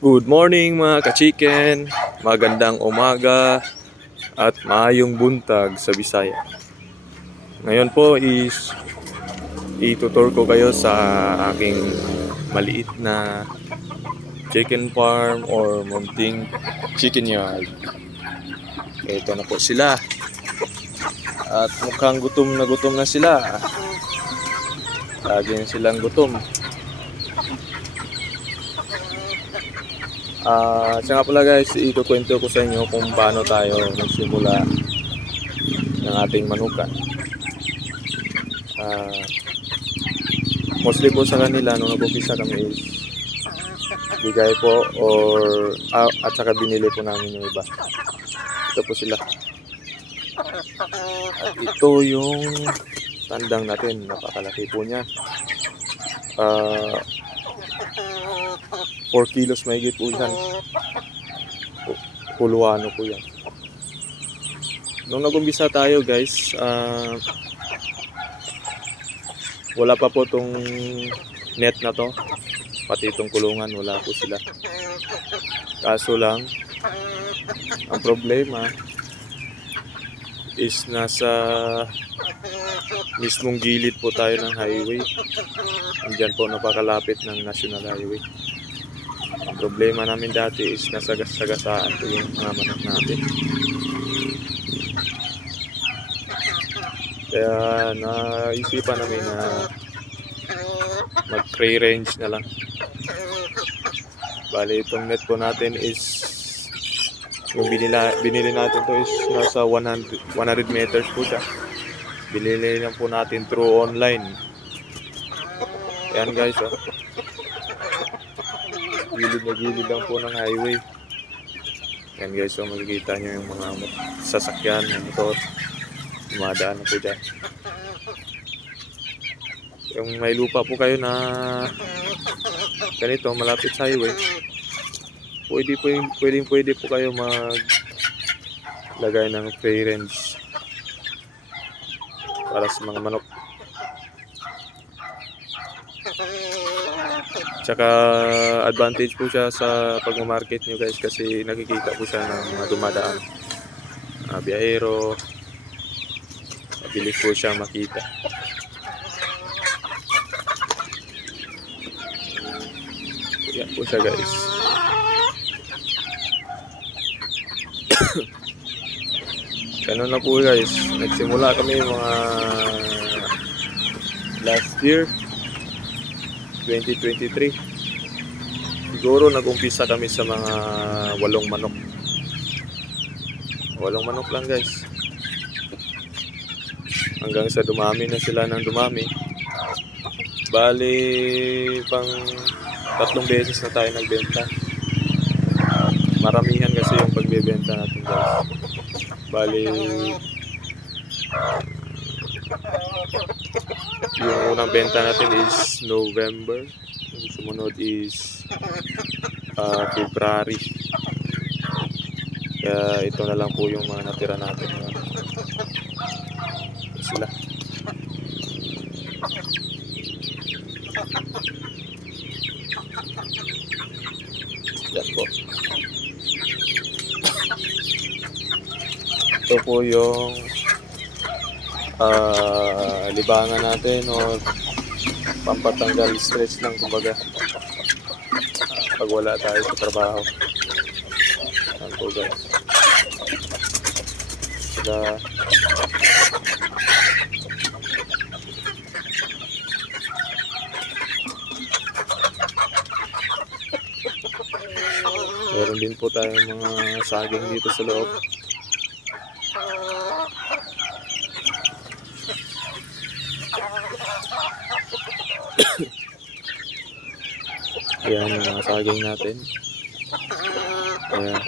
Good morning mga ka-chicken, magandang umaga at maayong buntag sa Bisaya. Ngayon po is itutur ko kayo sa aking maliit na chicken farm or munting chicken yard. Ito na po sila at mukhang gutom na sila. Lagi na silang gutom. Siya nga pala guys, ikukwento ko sa inyo kung paano tayo nagsimula ng ating manukan. Mostly po sa kanila nung nag-umpisa kami is bigay po or at saka binili po namin yung iba. Ito po sila. At ito yung tandang natin, napakalaki po niya. 4 kilos mahigit po yan. Puluano po yan. Nung nag-umpisa tayo guys, wala pa po tong net na to. Pati itong kulungan, wala po sila. Kaso lang, ang problema is nasa mismong gilid po tayo ng highway. Diyan po napakalapit ng National Highway. Ang problema namin dati is nasagasaan po yung mga manok natin. Kaya naisipan namin na mag-free range na lang. Bali itong net po natin is yung binili natin to is nasa 100 meters po siya. Binili lang po natin through online. Ayan guys, oh. Gilid na gilid lang po ng highway. Ayan guys, so makikita nyo yung mga sasakyan, yung motor, dumadaan na po dyan. Yung may lupa po kayo na ganito, malapit sa highway, pwede po kayo maglagay ng free range para sa mga manok. Tsaka advantage po siya sa pagmamarket nyo guys kasi nakikita po siya ng mga dumadaan, biyahero, mabilis po siya makita. Yan po siya guys. Ganun na po guys, nagsimula kami mga last year 2023. Siguro nag-umpisa kami sa mga 8 manok. 8 manok lang guys. Hanggang sa dumami na sila ng dumami. Bali pang 3 beses na tayo nagbenta. Maramihan kasi yung pagbebenta natin guys. Bali yung unang benta natin is November. Yung sumunod is February. Kaya ito na lang po yung mga natira natin. Ito sila. Yan po. Ito po yung libangan natin o pampatanggal stress lang kumbaga pag wala tayo sa trabaho. Yan po guys. Sila meron din po tayong mga saging dito sa loob. Ayan yung mga saging natin. Ayan.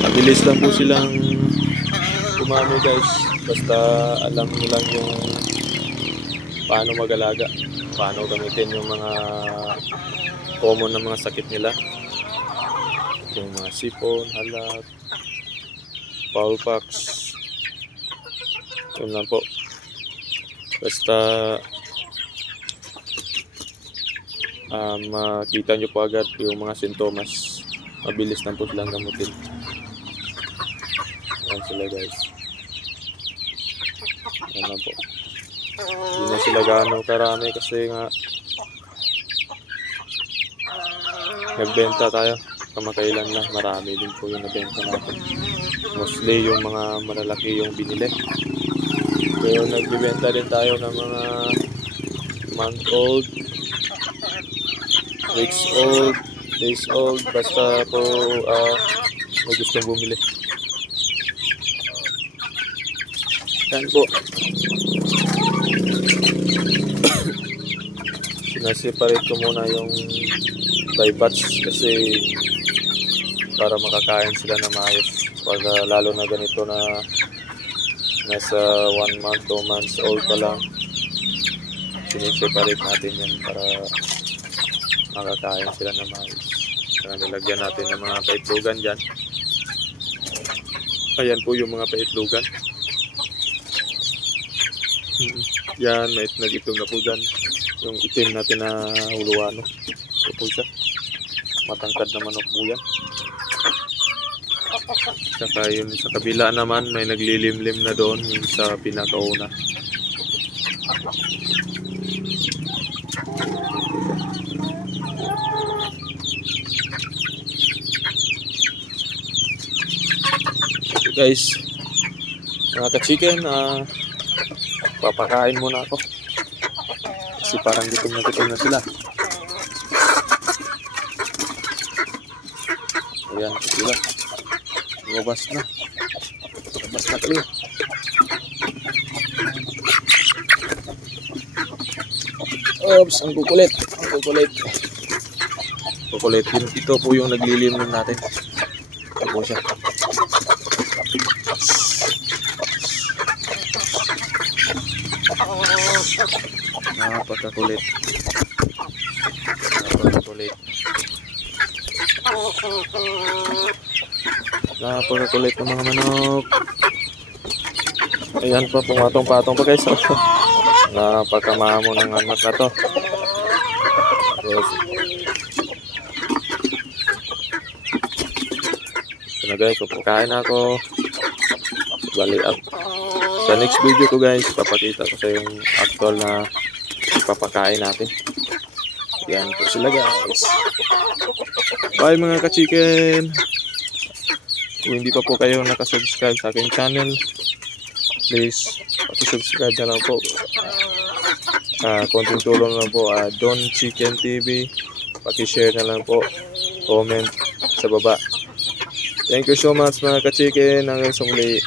Mabilis lang po silang kumano guys. Basta alam nyo lang yung paano mag-alaga. Paano gamitin yung mga common na mga sakit nila. Yung mga sipon, halat, fowl pox. Yun lang po. Basta makita nyo po agad yung mga sintomas. Mabilis na po silang gamutin. Ayan sila guys. Ayan na po. Hindi na sila gaano karami kasi nga nagbenta tayo. Kamakailan lang. Marami din po yung nabenta natin. Mostly yung mga malalaki yung binili. Pero nagbibenta din tayo ng mga month-old, weeks old, days old, basta po may gustong bumili. Yan po. Sinaseparate ko muna yung by batch kasi para makakain sila na maayos. Pag lalo na ganito na nasa 1 month, 2 months old pa lang, siniseparate natin yan para makakain sila na maayos. Kaya nilagyan natin ng mga paitlugan dyan. Ayan po yung mga paitlugan. Yan, may nag-itlog na po dyan. Yung itim natin na huluano. Ito po siya. Matangkad na manok po yan. Saka yun sa kabila naman, may naglilimlim na doon yung sa pinakauna. So guys, mga ka-chicken, papakain muna ako. Kasi parang gutom na sila. Ayan po sila. Lumabas na. Lumabas na kayo. Oops, ang kukulit. Ang kukulit. Kukulit. Ito po yung naglilimlim natin. Ito po siya. Napakakulit. Napakakulit. Napakakulit ng mga manok. Ayan po, pumatong-patong pa guys. Napakamamo ng anak na to. Tapos, ito na guys, pupakain ako. Bali up. Sa next video ko guys, papakita ko sa yung actual na papakain natin. Yan po sila guys. Bye mga ka-chicken. Kung hindi pa po kayo nakasubscribe sa aking channel, please paki-subscribe na lang po. Konting tulong na lang po. Don Chicken TV. Paki-share na lang po. Comment sa baba. Thank you so much mga ka-chicken. Hanggang sa muli.